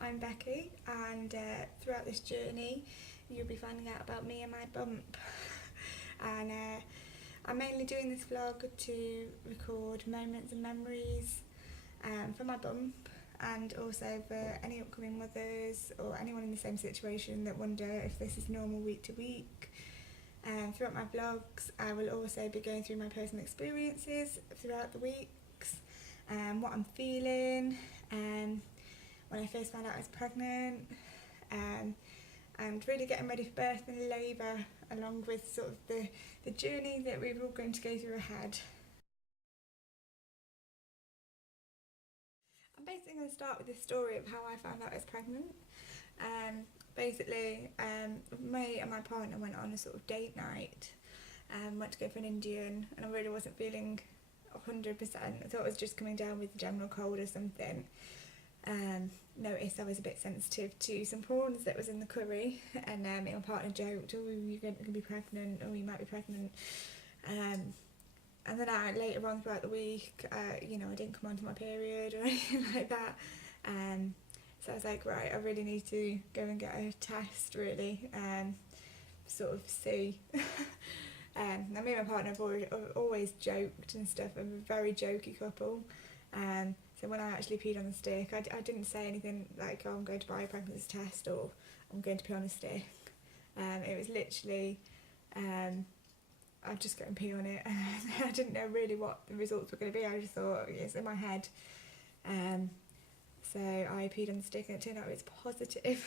I'm Becky, and throughout this journey you'll be finding out about me and my bump. And I'm mainly doing this vlog to record moments and memories for my bump, and also for any upcoming mothers or anyone in the same situation that wonder if this is normal week to week. Throughout my vlogs I will also be going through my personal experiences throughout the weeks, what I'm feeling, when I first found out I was pregnant, and really getting ready for birth and labour, along with sort of the journey that we're all going to go through ahead. I'm basically going to start with the story of how I found out I was pregnant. Basically, me and my partner went on a sort of date night, went to go for an Indian, and I really wasn't feeling 100%. I thought I was just coming down with a general cold or something. Noticed I was a bit sensitive to some prawns that was in the curry, and me and my partner joked, oh, you're going to be pregnant, or you might be pregnant. And then later on throughout the week, I didn't come onto my period or anything like that. So I was like, right, I really need to go and get a test, really, sort of see. Now me and my partner have always joked and stuff. I'm a very jokey couple. So when I actually peed on the stick, I didn't say anything like, oh, I'm going to buy a pregnancy test, or I'm going to pee on a stick. It was literally, I'd just go and pee on it. I didn't know really what the results were going to be. I just thought, it's in my head. So I peed on the stick, and it turned out it was positive,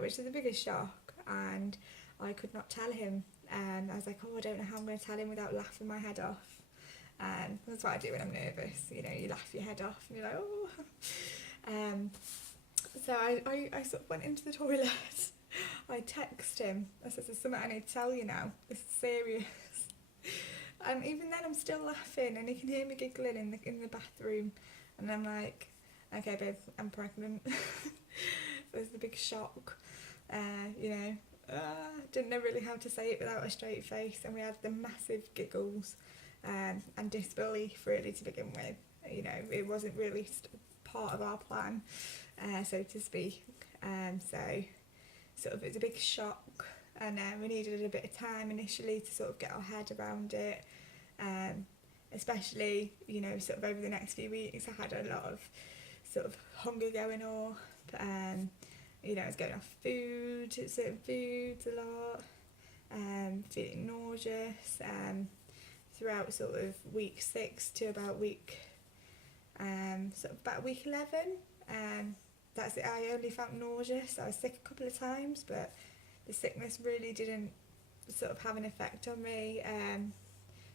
which is the biggest shock, and I could not tell him. I was like, oh, I don't know how I'm going to tell him without laughing my head off. That's what I do when I'm nervous, you laugh your head off and you're like, oh. So I sort of went into the toilet. I texted him. I said, there's something I need to tell you now. This is serious. And even then I'm still laughing, and he can hear me giggling in the bathroom. And I'm like, okay babe, I'm pregnant. So it's the big shock. Didn't know really how to say it without a straight face, and we had the massive giggles. And disbelief, really, to begin with. It wasn't really part of our plan, so to speak. So sort of it was a big shock, and we needed a bit of time initially to sort of get our head around it. Especially, sort of over the next few weeks, I had a lot of sort of hunger going up. I was going off certain foods a lot, feeling nauseous. Throughout sort of week 6 to about week 11. That's it. I only felt nauseous. I was sick a couple of times, but the sickness really didn't sort of have an effect on me.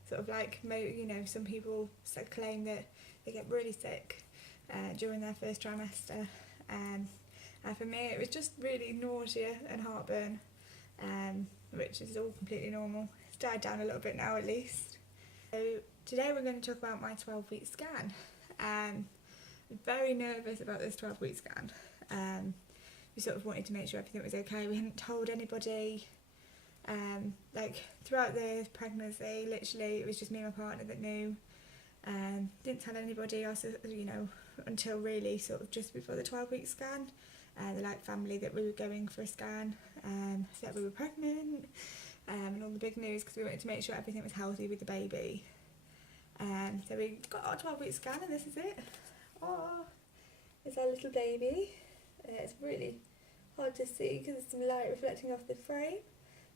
Sort of like, some people claim that they get really sick during their first trimester. And for me, it was just really nausea and heartburn, which is all completely normal. It's died down a little bit now, at least. So today we're going to talk about my 12-week scan. I'm very nervous about this 12-week scan. We sort of wanted to make sure everything was okay. We hadn't told anybody. Throughout the pregnancy, literally, it was just me and my partner that knew. Didn't tell anybody else, until really sort of just before the 12-week scan. The family that we were going for a scan, said we were pregnant. And all the big news, because we wanted to make sure everything was healthy with the baby. So we got our 12-week scan, and this is it. Oh, it's our little baby. It's really hard to see because there's some light reflecting off the frame,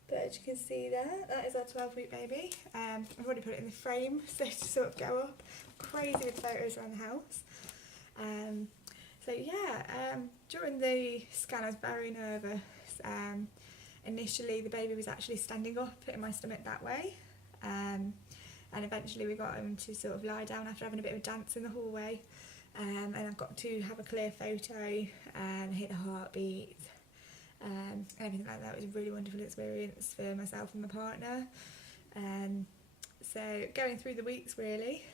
but as you can see there, that is our 12-week baby. I've already put it in the frame so to sort of go up. Crazy with photos around the house. During the scan I was very nervous. Initially the baby was actually standing up in my stomach that way, and eventually we got him to sort of lie down after having a bit of a dance in the hallway, and I got to have a clear photo and hear the heartbeat, and everything like that. It was a really wonderful experience for myself and my partner. So going through the weeks, really,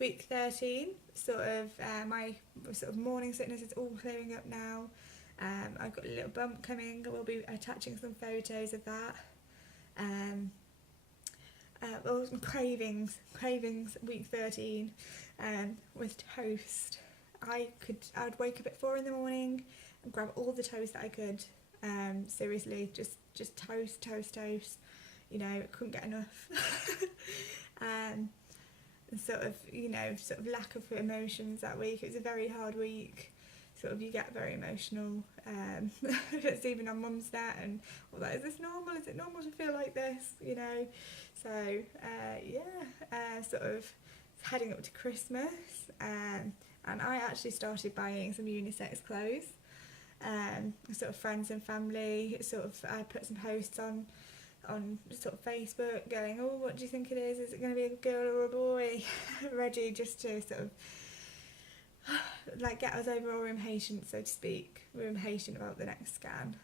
week 13, my sort of morning sickness is all clearing up now. I've got a little bump coming. We'll be attaching some photos of that. Cravings, week 13, with toast. I'd wake up at 4 in the morning and grab all the toast that I could. Seriously, just toast. You know, couldn't get enough. And sort of lack of emotions that week. It was a very hard week. Sort of, you get very emotional. It's even on Mum's net and all that. Is this normal? Is it normal to feel like this? You know. So sort of heading up to Christmas, and I actually started buying some unisex clothes. Sort of friends and family. Sort of, I put some posts on sort of Facebook, going, oh, what do you think it is? Is it going to be a girl or a boy? Ready just to sort of like get us over our impatience, so to speak. We're impatient about the next scan.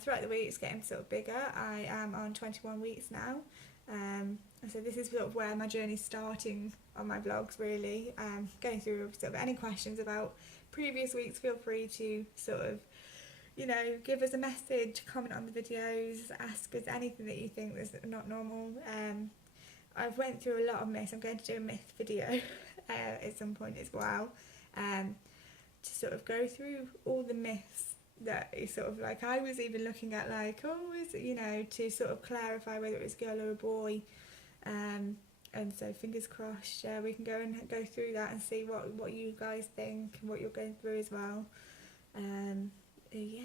Throughout the week it's getting sort of bigger. I am on 21 weeks now. So this is sort of where my journey's starting on my vlogs, really. Going through sort of any questions about previous weeks, feel free to sort of, you know, give us a message, comment on the videos, ask us anything that you think is not normal. I've went through a lot of myths. I'm going to do a myth video at some point as well, to sort of go through all the myths that is sort of like, I was even looking at like, oh, is it, you know, to sort of clarify whether it's a girl or a boy. And so fingers crossed, we can go through that and see what you guys think and what you're going through as well. Yeah.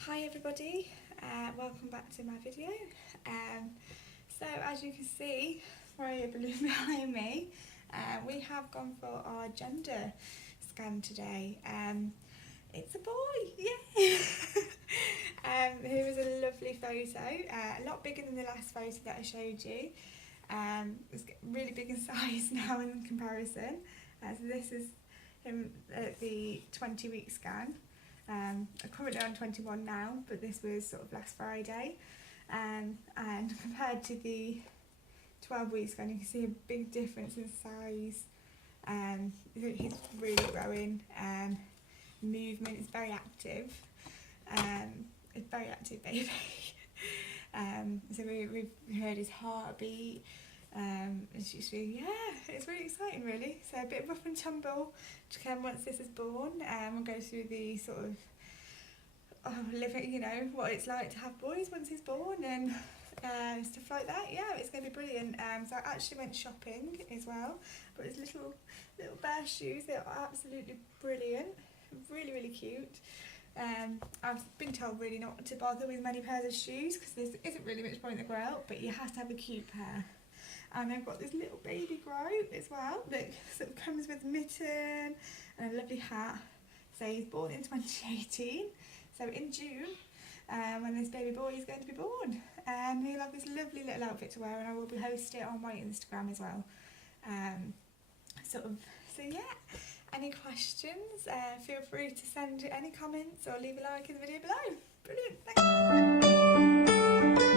Hi everybody, welcome back to my video. So as you can see, right behind me, we have gone for our gender scan today. It's a boy, yay! Here is a lovely photo, a lot bigger than the last photo that I showed you. It's really big in size now in comparison. So this is him at the 20-week scan. I'm currently on 21 now, but this was sort of last Friday. And compared to the 12-week scan, you can see a big difference in size. He's really growing. Movement is very active. It's a very active baby. So we've heard his heartbeat. It's usually, it's really exciting, really. So a bit rough and tumble once this is born. We'll go through the sort of living, you know, what it's like to have boys once he's born and stuff like that. Yeah, it's going to be brilliant. So I actually went shopping as well, but his little bear shoes, they're absolutely brilliant, really cute. I've been told really not to bother with many pairs of shoes because there isn't really much point to grow out, but you have to have a cute pair. And I've got this little baby grow as well that sort of comes with a mitten and a lovely hat. So he's born in 2018, so in June, when this baby boy is going to be born, he'll have this lovely little outfit to wear, and I will be posting it on my Instagram as well. So yeah. Any questions, feel free to send any comments or leave a like in the video below. Brilliant, thanks.